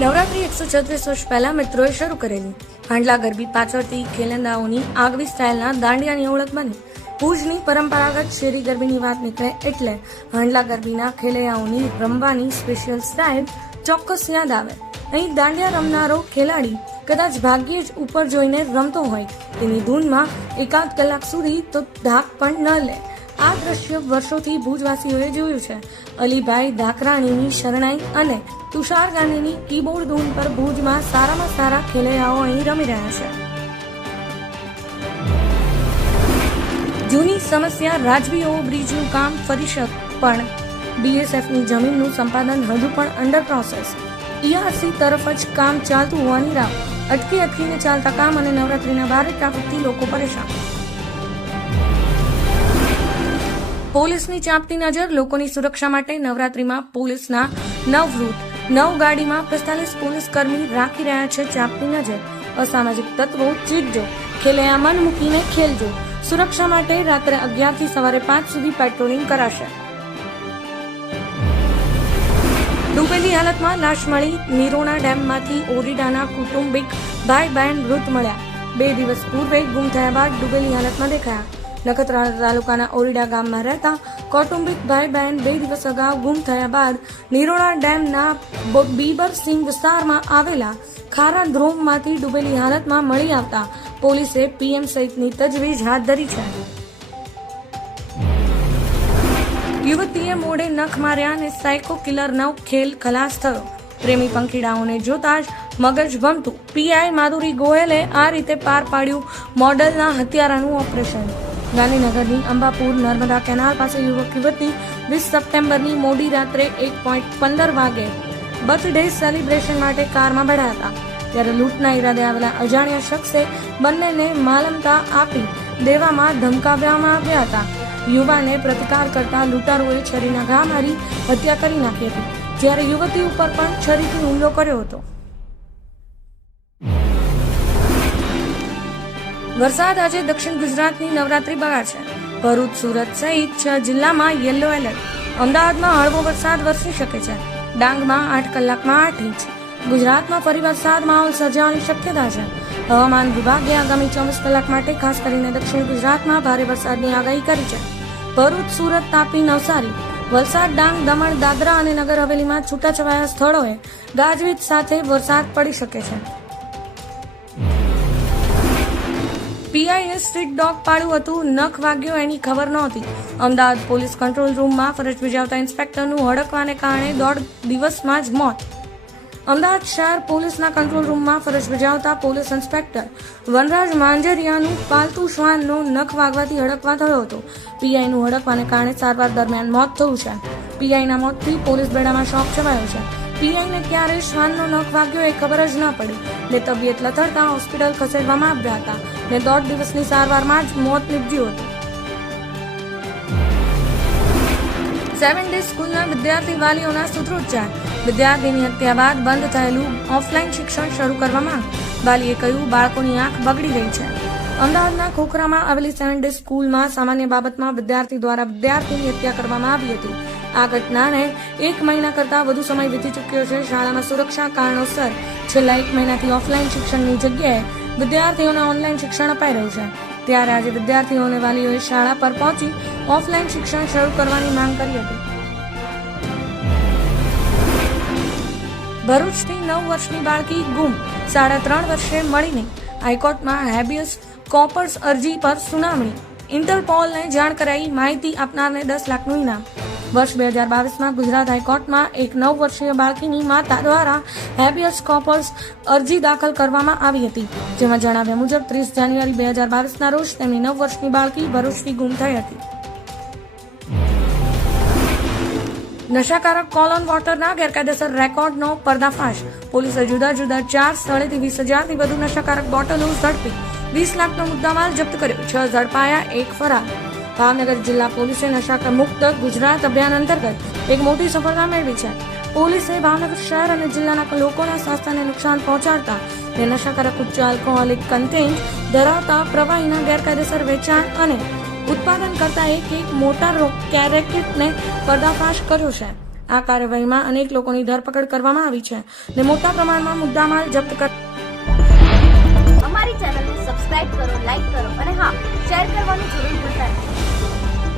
નવરાત્રી એકસો છત્રીસ વર્ષ પહેલા મિત્રોએ શરૂ કરેલી. હાંડલા ગરબી પાછળથી ખેલંદાઓની આગવી સ્ટાઇલના દાંડિયાની ઓળખ બની. ભુજની પરંપરાગત શેરી ગરબીની વાત નીકળે એટલે હાંડલા ગરબીના ખેલૈયાઓની રમવાની સ્પેશિયલ સ્ટાઇલ ચોક્કસ યાદ આવે. અહીં દાંડિયા રમનારો ખેલાડી કદાચ ભાગ્યે જ ઉપર જોઈને રમતો હોય. તેની ધૂનમાં એકાદ કલાક સુધી તો ધાક પણ ન લે. આ દ્રશ્ય વર્ષોથી ભુજવાસીઓએ જોયું છે. અલીભાઈ ધાકરાણીની શરણાઈ અને તુષાર ગાંધીની કીબોર્ડ ધૂન પર ભુજમાં સારામાં સારા ખેલૈયાઓ અહીં રમી રહ્યા છે. જૂની સમસ્યા રાજવી ઓવરબ્રિજનું કામ ફરી શક પણ બીએસએફની જમીનનું સંપાદન હજુ પણ અંડર પ્રોસેસ ઈઆરસી તરફ જ કામ ચાલતું હોવાની રાહ. અટકી અટકીને ચાલતા કામ અને નવરાત્રીના ભારે ટ્રાફિકથી લોકો પરેશાન. પોલીસની ચાંપતી નજર લોકોની સુરક્ષા માટે નવરાત્રીમાં પોલીસના નવ રૂટ નવ ગાડીમાં પિસ્તાલીસ પોલીસ કર્મી રાખી રહ્યા છે ચાંપતી નજર. અસામાજિક તત્વો ચીકજો ખેલૈયા મન મૂકીને ખેલજો. સુરક્ષા માટે રાત્રે અગિયારથી સવારે પાંચ સુધી પેટ્રોલિંગ કરાશે. ડૂબેલી હાલતમાં લાશ મળી નિરોણા ડેમમાંથી ઓરિડાના કુટુંબિક ભાઈ બહેન મૃત મળ્યા. બે દિવસ પૂર્વે ગુમ થયા બાદ ડૂબેલી હાલતમાં દેખાયા. નખત્રાણા તાલુકાના ઓરિડા ગામમાં રહેતા કૌટુંબિક ભાઈ બહેન બે દિવસ અગાઉ ગુમ થયા બાદ નિરોણા ડેમના બીબરસિંહ વિસ્તારમાં આવેલા ખારા ધ્રોમમાંથી ડૂબેલી હાલતમાં મળી આવતા પોલીસે પીએમ સહિતની તજવીજ હાથ ધરી છે. યુવતીએ મોઢે નખ માર્યા અને સાયકો કિલરનો ખેલ ખલાસ થયો. પ્રેમી પંખીડાઓને જોતા જ મગજ ભમતું પીઆઈ માધુરી ગોયલે આ રીતે પાર પાડ્યું મોડલના હત્યારાનું ઓપરેશન. ગાંધીનગરની અંબાપુર નર્મદા કેનાલ પાસે યુવક યુવતી વીસ સપ્ટેમ્બરની મોડી રાત્રે એક પોઈન્ટ પંદર વાગે બર્થડે સેલિબ્રેશન માટે કારમાં બેઠા હતા. ત્યારે લૂંટના ઈરાદે આવેલા અજાણ્યા શખ્સે બંનેને માલમતા આપી દેવામાં ધમકાવવામાં આવ્યા હતા. યુવાને પ્રતિકાર કરતા લૂંટારોએ છરીના ઘા મારી હત્યા કરી નાખી હતી. જ્યારે યુવતી ઉપર પણ છરીથી હુમલો કર્યો હતો. વરસાદ આજે દક્ષિણ ગુજરાતની નવરાત્રી છે. ભરૂચ, સુરત સહિત છ જિલ્લામાં યલો એલર્ટ. અમદાવાદમાં હળવો વરસાદ વરસી શકે છે. ડાંગમાં આઠ કલાકમાં આઠ ઇંચ. ગુજરાતમાં ફરી વરસાદ માહોલ સર્જાવાની શક્યતા છે. હવામાન વિભાગે આગામી ચોવીસ કલાક માટે ખાસ કરીને દક્ષિણ ગુજરાતમાં ભારે વરસાદની આગાહી કરી છે. ભરૂચ, સુરત તાપી, નવસારી. વલસાડ, ડાંગ, દમણ, દાદરા અને નગર હવેલીમાં છૂટાછવાયા સ્થળોએ ગાજવીજ સાથે વરસાદ પડી શકે છે. પીઆઈએ સ્ટ્રીટ ડોગ પાડ્યું હતું, નખ વાગ્યો એની ખબર નહોતી. અમદાવાદ પોલીસ કંટ્રોલ રૂમમાં ફરજ બજાવતા ઇન્સ્પેક્ટરનું હડકવાને કારણે દોઢ દિવસમાં જ મોત. અમદાવાદ શહેર પોલીસના કંટ્રોલ રૂમમાં ફરજ બજાવતા પોલીસ ઇન્સ્પેક્ટર વનરાજ માંજરિયાનું પાલતુ શ્વાનનો નખ વાગવાથી હડકવા થયો હતો. પીઆઈનું હડકવાને કારણે સારવાર દરમિયાન મોત થયું છે. પીઆઈના મોતથી પોલીસ બેડામાં શોક છવાયો છે. પીઆઈને ક્યારે શ્વાનનો નખ વાગ્યો એ ખબર જ ન પડી. ને તબિયત લથડતા હોસ્પિટલ ખસેડવામાં આવ્યા હતા. ને દોઢ દિવસની સારવારમાં જ મોત નીપજ્યું હતું. સેવન ડે સ્કૂલના વિદ્યાર્થી વાલીઓના સૂત્રોચ્ચાર વિદ્યાર્થીની હત્યા બાદ બંધ થયેલું ઓફલાઈન શિક્ષણ શરૂ કરવામાં વાલીએ કહ્યું, બાળકોની આંખ બગડી રહી છે. અમદાવાદના ખોખરામાં આવેલી સેવન ડે સ્કૂલમાં સામાન્ય બાબતમાં વિદ્યાર્થી દ્વારા વિદ્યાર્થીની હત્યા કરવામાં આવી હતી. આ ઘટનાને એક મહિના કરતાં વધુ સમય વીતી ચૂક્યો છે. શાળામાં સુરક્ષા કારણોસર છેલ્લા એક મહિનાથી ઓફલાઈન શિક્ષણની જગ્યાએ વિદ્યાર્થીઓને ઓનલાઈન શિક્ષણ અપાઈ રહ્યું છે. ત્યારે આજે વિદ્યાર્થીઓ અને વાલીઓએ શાળા પર પહોંચી ઓફલાઈન શિક્ષણ શરૂ કરવાની માંગ કરી હતી. ભરૂચથી નવ વર્ષની બાળકી ગુમ. સાડા ત્રણ વર્ષે મળીને હાઈકોર્ટમાં હેબિયસ કોપર્સ અરજી પર સુનાવણી. ઇન્ટરપોલને જાણ કરાઈ માહિતી આપનારને દસ લાખનું ઇનામ. વર્ષ બે હજાર બાવીસમાં ગુજરાત હાઈકોર્ટમાં એક નવ વર્ષીય બાળકીની માતા દ્વારા હેબિયસ કોપર્સ અરજી દાખલ કરવામાં આવી હતી. જેમાં જણાવ્યા મુજબ ત્રીસ જાન્યુઆરી બે હજાર બાવીસના રોજ તેમની નવ વર્ષની બાળકી ભરૂચથી ગુમ થઈ હતી. નશાકારક કોલોન વોટરના ગેરકાયદેસર રેકોર્ડનો પર્દાફાશ. પોલીસે જુદા જુદા ચાર સ્થળેથી વીસ હજારથી વધુ નશાકારક બોટલો ઝડપી વીસ લાખનો મુદ્દામાલ જપ્ત કર્યો. છ ઝડપાયા એક ફરાર. ભાવનગર જિલ્લા પોલીસે નશા મુક્ત ગુજરાત અભિયાન અંતર્ગત એક મોટી સફળતા મેળવી છે. પોલીસે ભાવનગર શહેર અને જિલ્લાના લોકોના સ્વાસ્થ્યને નુકસાન પહોંચાડતા તે નશાકારક ઉચ્ચ આલ્કોહોલિક કન્ટેન્ટ ધરાવતા પ્રવાહીના ગેરકાયદેસર વેચાણ અને ઉત્પાદન કરતા એક એક મોટા કેરેકેટને રેકેટને પર્દાફાશ કર્યો છે. આ કાર્યવાહીમાં અનેક લોકોની ધરપકડ કરવામાં આવી છે અને મોટા પ્રમાણમાં મુદ્દામાલ જપ્ત કર અમારી ચેનલને સબસ્ક્રાઇબ કરો લાઈક કરો અને હા, શેર કરવાનું જરૂર ભૂલતા